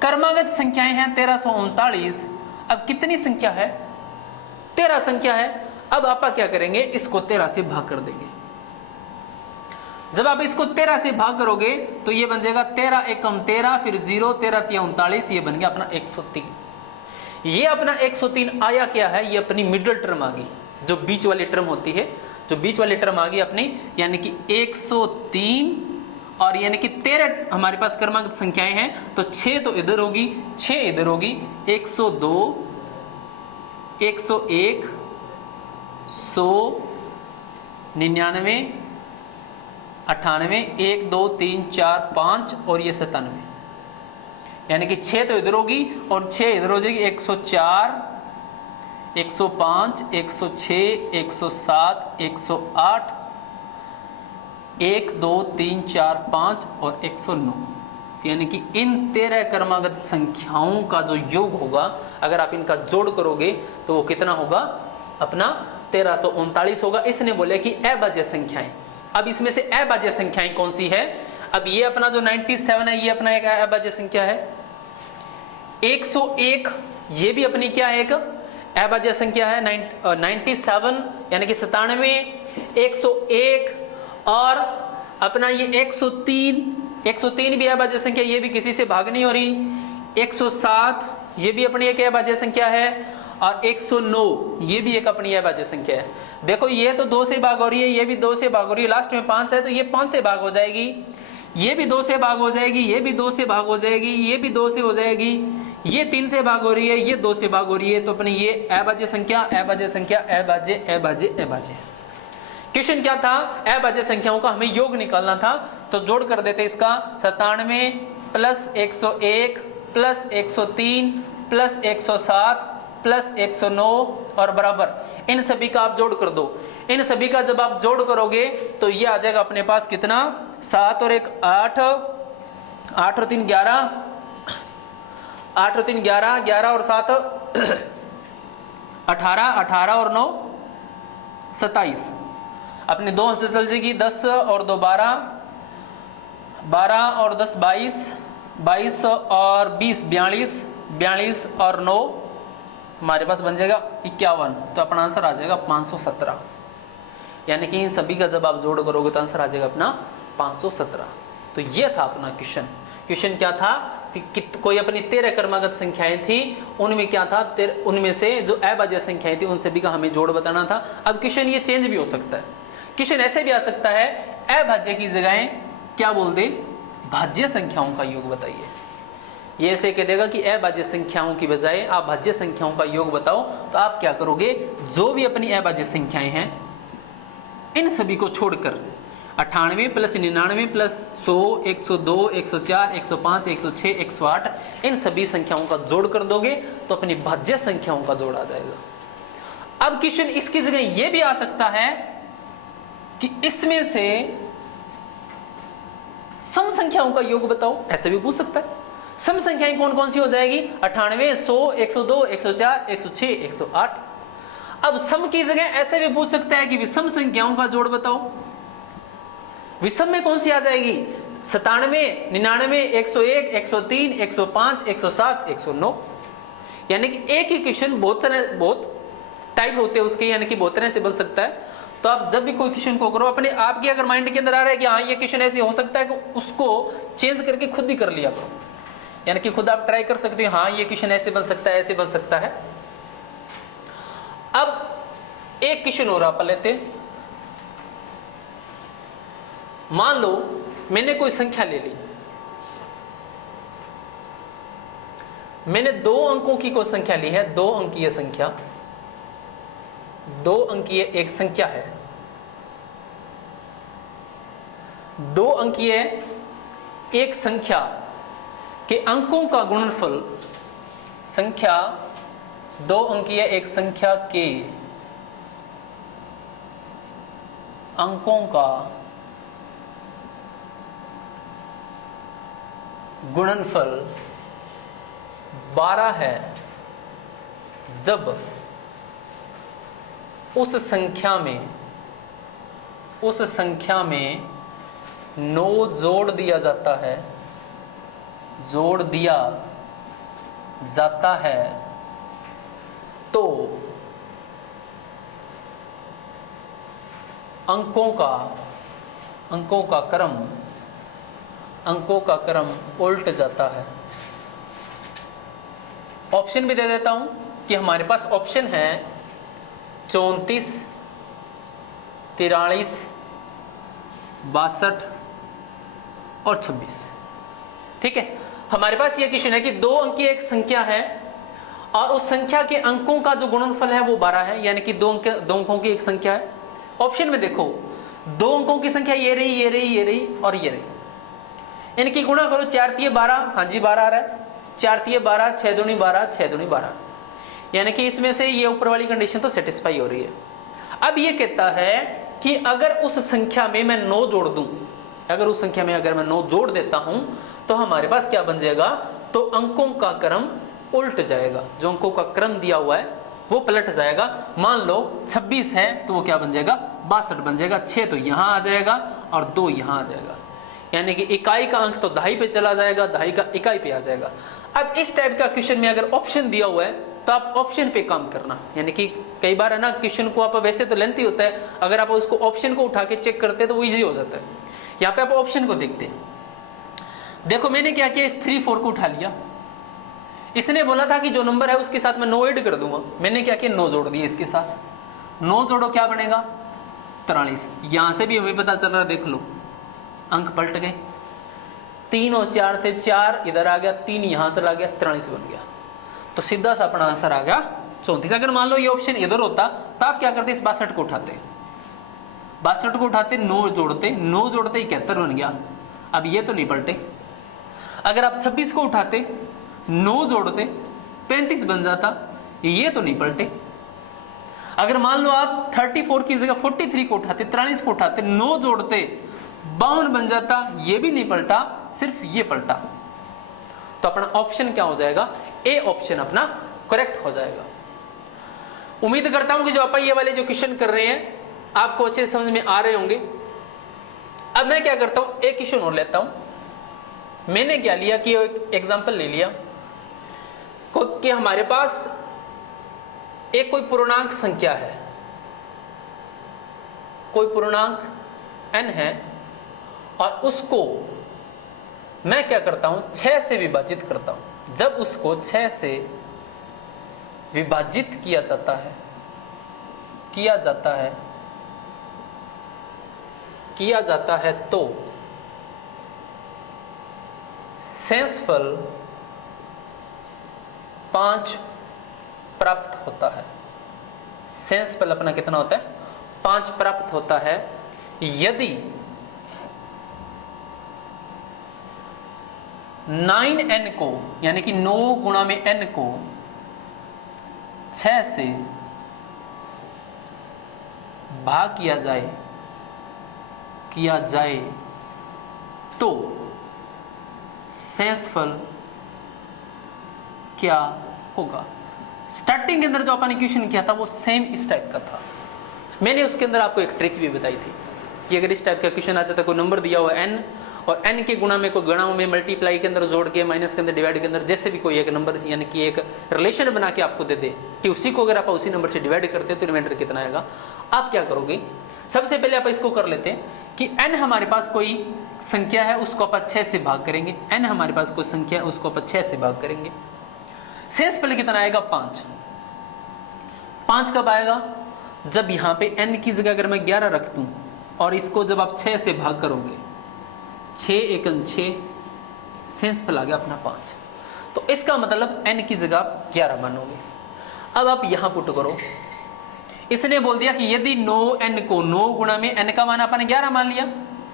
क्रमागत संख्याएं हैं 1339। अब कितनी संख्या है, 13 संख्या है। अब आप क्या करेंगे, इसको 13 से भाग कर देंगे। जब आप इसको 13 से भाग करोगे तो ये बन जाएगा 13 एकम 13, फिर 0, 13 तिया 39, ये बन गया अपना 103। ये अपना 103 आया क्या है, ये अपनी मिडिल टर्म आ गई, जो बीच वाली टर्म होती है, जो बीच वाली टर्म आ गई अपनी, यानी कि 103। और यानी कि 13 हमारे पास क्रमांक संख्याएं हैं, तो 6 तो इधर होगी, 6 इधर होगी, 102, 101, 100, 99, 98, 1, 2, 3, 4, 5 और ये 97, यानी कि 6 तो इधर होगी और 6 इधर हो जाएगी। 104, 105, 106, 107, 108, 1, 2, 3, 4, 5 और 109, यानी कि इन 13 क्रमागत संख्याओं का जो योग होगा, अगर आप इनका जोड़ करोगे तो वो कितना होगा, अपना 1339 होगा। इसने बोले कि अभाज्य संख्याएं। अब इसमें से अभाज्य संख्याएं कौन सी है, अब ये अपना जो 97 है, ये अपना एक अभाज्य संख्या है। 101 ये भी अपनी क्या है, एक अभाज्य संख्या है। 97 यानी कि 97, 101 और अपना ये 103 भी अभाज्य संख्या, ये भी किसी से भाग नहीं हो रही। 107 ये भी अपनी एक अभाज्य संख्या है। और 109 ये भी एक अपनी अभाज्य संख्या है। देखो ये तो 2 से भाग हो रही है, ये भी 2 से भाग हो रही है, लास्ट में 5 है तो ये 5 से भाग हो जाएगी, ये भी 2 से भाग हो जाएगी, ये भी 2 से भाग हो जाएगी, ये भी 2 से हो जाएगी, ये 3 से भाग हो रही है, ये 2 से भाग हो रही है। तो अपनी ये अभाज्य संख्या, अभाज्य संख्या, अभाज्य, अभाज्य, अभाज्य। क्वेश्चन क्या था, अभाज्य संख्याओं का हमें योग निकालना था, तो जोड़ कर देते इसका। 97 प्लस 101 प्लस 103 प्लस 107 प्लस 109 और बराबर, इन सभी का आप जोड़ कर दो। इन सभी का जब आप जोड़ करोगे तो ये आ जाएगा अपने पास कितना, 7 और 1 8, 8 और 3 11, 8 और 3 11, 11 और 7 18, 18 और 9 27, अपने 2 से चल जाएगी, 10 और 2 12, 12 और 10 22, 22 और 20 42, 42 और 9 हमारे पास बन जाएगा 51। तो अपना आंसर आ जाएगा 517, यानी कि इन सभी का जब आप जोड़ करोगे तो आंसर आ जाएगा अपना 517। तो ये था अपना क्वेश्चन क्या था कि कोई अपनी 13 क्रमागत संख्याएं थी, उनमें क्या था, उनमें से जो अभाज्य संख्याएं थी उन सभी का हमें जोड़ बताना था। अब क्वेश्चन ये चेंज भी हो सकता है, क्वेश्चन ऐसे भी आ सकता है, अभाज्य की जगह क्या बोल दे, भाज्य संख्याओं का योग बताइए। ये ऐसे कह देगा कि अभाज्य संख्याओं की बजाय आप भाज्य संख्याओं का योग बताओ। तो आप क्या करोगे, जो भी अपनी अभाज्य संख्याएं हैं इन सभी को छोड़कर 98 प्लस 99 प्लस 100, 102, 104, 105, 106, 108 इन सभी संख्याओं का जोड़ कर दोगे तो अपनी भाज्य संख्याओं का जोड़ आ जाएगा। अब क्वेश्चन इसकी जगह यह भी आ सकता है कि इसमें से सम संख्याओं का योग बताओ, ऐसे भी पूछ सकता है। सम संख्याएं कौन कौन सी हो जाएगी, 98, 100, 102, 104, 106, 108। अब सम की जगह ऐसे भी पूछ सकता है कि विषम संख्याओं का जोड़ बताओ। विषम में कौन सी आ जाएगी, 97, 99, 101, 103, 105, 107, 109। यानी कि एक ही क्वेश्चन बहुत टाइप होते हैं उसके, यानी कि बहुत तरह से बन सकता है। तो आप जब भी कोई क्वेश्चन को करो, अपने आपके अगर माइंड के अंदर आ रहा है कि हाँ ये क्वेश्चन ऐसे हो सकता है, तो उसको चेंज करके खुद ही कर लिया करो, यानी कि खुद आप ट्राई कर सकते हो, हाँ ये क्वेश्चन ऐसे बन सकता है, ऐसे बन सकता है। अब एक क्वेश्चन और आप लेते, मान लो मैंने कोई संख्या ले ली, मैंने 2 अंकों की कोई संख्या ली है, 2 अंकीय संख्या, 2 अंकीय एक संख्या है, 2 अंकीय एक संख्या के अंकों का गुणनफल, संख्या 2 अंकीय एक संख्या के अंकों का गुणनफल 12 है जब उस संख्या में 9 जोड़ दिया जाता है, जोड़ दिया जाता है तो अंकों का क्रम उल्ट जाता है। ऑप्शन भी दे देता हूं कि हमारे पास ऑप्शन है 34, 43, 62 और 26। ठीक है, हमारे पास यह क्वेश्चन है कि 2 अंकीय एक संख्या है और उस संख्या के अंकों का जो गुणनफल है वो 12 है, यानी कि 2 अंकों की एक संख्या है। ऑप्शन में देखो 2 अंकों की संख्या ये रही, ये रही, ये रही और ये रही, इनकी गुणा करो, 4 तिये 12, हाँ जी 12 आ रहा है, 4 तिये 12, 6 दूनी 12, 6 दूनी 12, यानी कि इसमें से ये ऊपर वाली कंडीशन तो सेटिस्फाई हो रही है। अब ये कहता है कि अगर उस संख्या में मैं 9 जोड़ दूं, अगर उस संख्या में अगर मैं 9 जोड़ देता हूं तो हमारे पास क्या बन जाएगा, तो अंकों का क्रम उल्ट जाएगा, जो अंकों का क्रम दिया हुआ है वो पलट जाएगा। मान लो 26 है तो वो क्या बन जाएगा, 62 बन जाएगा, 6 तो यहां आ जाएगा और 2 यहां आ जाएगा, यानी कि इकाई का अंक तो दहाई पे चला जाएगा, दहाई का इकाई पे आ जाएगा। अब इस टाइप का क्वेश्चन में अगर ऑप्शन दिया हुआ है तो आप ऑप्शन पे काम करना, यानी कि कई बार है ना क्वेश्चन को आप वैसे तो लेंथी होता है, अगर आप उसको ऑप्शन को उठा के चेक करते हैं तो वो इजी हो जाता है। यहाँ पे आप ऑप्शन को देखते हैं, देखो मैंने क्या किया, इस 3, 4 को उठा लिया, इसने बोला था कि जो नंबर है उसके साथ मैं 9 ऐड कर दूंगा, मैंने क्या किया 9 जोड़ दिए इसके साथ, 9 जोड़ो क्या बनेगा 43, यहां से भी हमें पता चल रहा है, देख लो अंक पलट गए, 3 और 4 थे, 4 इधर आ गया, 3 यहां चला गया, 43 बन गया, तो सीधा सा अपना आंसर आ गया 34। अगर मान लो ये ऑप्शन इधर होता तो आप क्या करते, इस 62 को उठाते, 62 को उठाते, 9 जोड़ते, 9 जोड़ते 71 बन गया, अब ये तो नहीं पलटे। अगर आप 26 को उठाते, 9 जोड़ते 35 बन जाता, ये तो नहीं पलटे। अगर मान लो आप 34 की जगह 43 को उठाते, 43 को उठाते, 9 जोड़ते 52 बन जाता, ये भी नहीं पलटा, सिर्फ ये पलटा, तो अपना ऑप्शन क्या हो जाएगा, ए ऑप्शन अपना करेक्ट हो जाएगा। उम्मीद करता हूं कि जो आप ये वाले जो क्वेश्चन कर रहे हैं आपको अच्छे समझ में आ रहे होंगे। अब मैं क्या करता हूं, एक क्वेश्चन और लेता हूं। मैंने क्या लिया कि एक एग्जांपल ले लिया कि हमारे पास एक कोई पूर्णांक संख्या है, कोई पूर्णांक n है और उसको मैं क्या करता हूं 6 से विभाजित करता हूं। जब उसको 6 से विभाजित किया जाता है तो शेषफल 5 प्राप्त होता है। शेषफल अपना कितना होता है, 5 प्राप्त होता है यदि 9n को, यानी कि 9 गुणा में n को 6 से भाग किया जाए तो शेषफल क्या होगा। स्टार्टिंग के अंदर जो अपन ने क्वेश्चन किया था वो सेम इस टाइप का था। मैंने उसके अंदर आपको एक ट्रिक भी बताई थी कि अगर इस टाइप का क्वेश्चन आ जाता, कोई नंबर दिया हुआ n और n के गुणा में कोई गणाओं में मल्टीप्लाई के अंदर जोड़ के, माइनस के अंदर डिवाइड के अंदर, जैसे भी कोई एक नंबर यानी कि एक रिलेशन बना के आपको दे दे कि उसी को अगर आप उसी नंबर से डिवाइड करते हैं तो रिमाइंडर कितना आएगा। आप क्या करोगे, सबसे पहले आप इसको कर लेते हैं कि n हमारे पास कोई संख्या है उसको आप 6 से भाग करेंगे, n हमारे पास कोई संख्या है उसको आप 6 से भाग करेंगे। शेषफल कितना आएगा 5। 5 कब आएगा, जब यहां पे n की जगह अगर मैं 11 रख दूं और इसको जब आप 6 से भाग करोगे, 6 एकम 6, सेंस फल आ गया अपना 5। तो इसका मतलब n की जगह आप 11 मानोगे। अब आप यहां पुट करो, इसने बोल दिया कि यदि 9n को 9 गुणा में n का मान अपन 11 मान लिया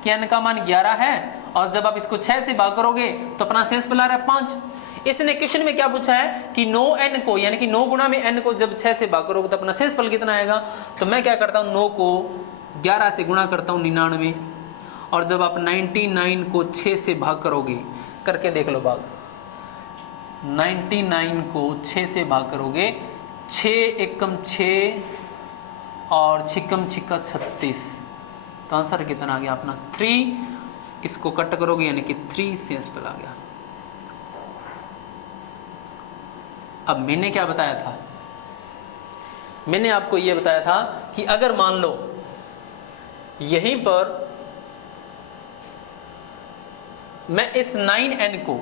कि n का मान 11 है, और जब आप इसको 6 से भाग करोगे तो अपना शेष फल आ रहा है 5। इसने क्वेश्चन में क्या पूछा है कि 9n को, यानी कि 9 गुणा में n को जब 6 से भाग करोगे तो अपना शेष फल कितना आएगा। तो मैं क्या करता हूं, 9 को 11 से गुणा करता हूं 99, और जब आप 99 को 6 से भाग करोगे, करके देख लो भाग, 99 को 6 से भाग करोगे, 6 एकम 6 और छिकम छिक्का 36, तो आंसर कितना आ गया अपना 3। इसको कट करोगे यानी कि 3 शेष फल आ गया। अब मैंने क्या बताया था, मैंने आपको यह बताया था कि अगर मान लो यहीं पर मैं इस 9n को,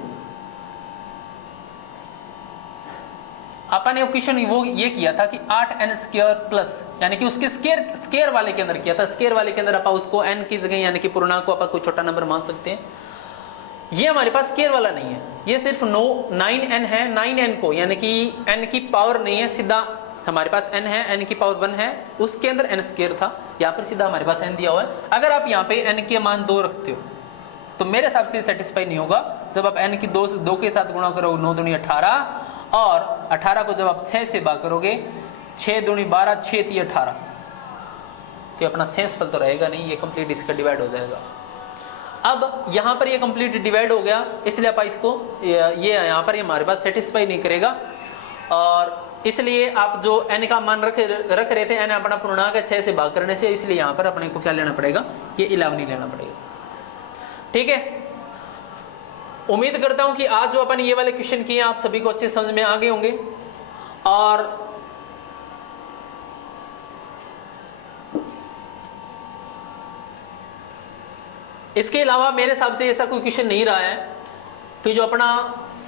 अपन ने क्वेश्चन वो ये किया था कि 8n स्क्वायर प्लस, यानी कि उसके स्केयर वाले के अंदर किया था। स्केयर वाले के अंदर अपन उसको n की जगह यानी कि पूर्णांक को अपन कोई छोटा नंबर मान सकते हैं। ये हमारे पास स्केयर वाला नहीं है, ये सिर्फ 9n है। 9n को यानी कि n की पावर नहीं है, सीधा हमारे पास n है, n की पावर 1 है, उसके अंदर n स्क्वायर था, यहाँ पर सीधा हमारे पास n दिया हुआ है। अगर आप यहाँ पे n के मान 2 रखते हो तो मेरे हिसाब से सेटिस्फाई नहीं होगा। जब आप n की 2 के साथ गुणा करोगे 9 दूनी 18, और 18 को जब आप 6 से भाग करोगे, 6 दूनी 12, 6 3 18, तो अपना शेष फल तो रहेगा नहीं, ये कंप्लीट इसका डिवाइड हो जाएगा। अब यहाँ पर ये कंप्लीट डिवाइड हो गया, इसलिए आप इसको ये यहाँ पर हमारे पास सेटिस्फाई नहीं करेगा, और इसलिए आप जो n का मान रख रहे थे, n अपना पूर्णांक है 6 से भाग करने से, इसलिए यहाँ पर अपने को क्या लेना पड़ेगा, ये 11 ही लेना पड़ेगा। ठीक है, उम्मीद करता हूं कि आज जो अपन ये वाले क्वेश्चन किए आप सभी को अच्छे समझ में आ गए होंगे। और इसके अलावा मेरे हिसाब से ऐसा कोई क्वेश्चन नहीं रहा है कि जो अपना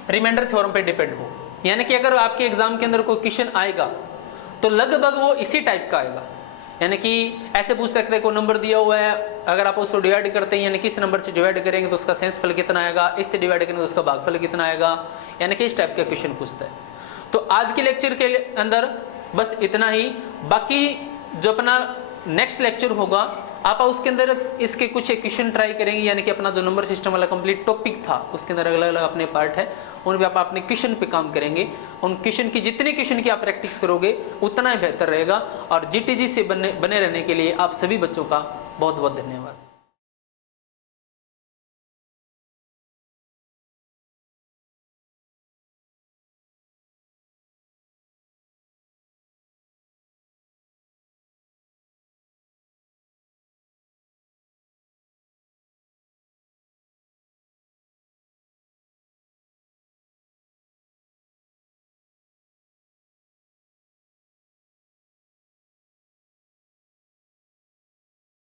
रिमाइंडर थ्योरम पे डिपेंड हो, यानी कि अगर आपके एग्जाम के अंदर कोई क्वेश्चन आएगा तो लगभग वो इसी टाइप का आएगा। यानी कि ऐसे पूछ सकते हैं कोई नंबर दिया हुआ है, अगर आप उसको डिवाइड करते हैं, यानी कि इस नंबर से डिवाइड करेंगे तो उसका शेष फल कितना आएगा, इससे डिवाइड करेंगे तो उसका भागफल कितना आएगा, यानी कि इस टाइप का क्वेश्चन पूछता है। तो आज के लेक्चर के अंदर बस इतना ही। बाकी जो अपना नेक्स्ट लेक्चर होगा आप उसके अंदर इसके कुछ क्वेश्चन ट्राई करेंगे, यानी कि अपना जो नंबर सिस्टम वाला कंप्लीट टॉपिक था उसके अंदर अलग अलग अपने पार्ट है, उन पे आप अपने क्वेश्चन पे काम करेंगे। उन क्वेश्चन की जितने क्वेश्चन की आप प्रैक्टिस करोगे उतना ही बेहतर रहेगा। और जीटीजी से बने रहने के लिए आप सभी बच्चों का बहुत बहुत धन्यवाद।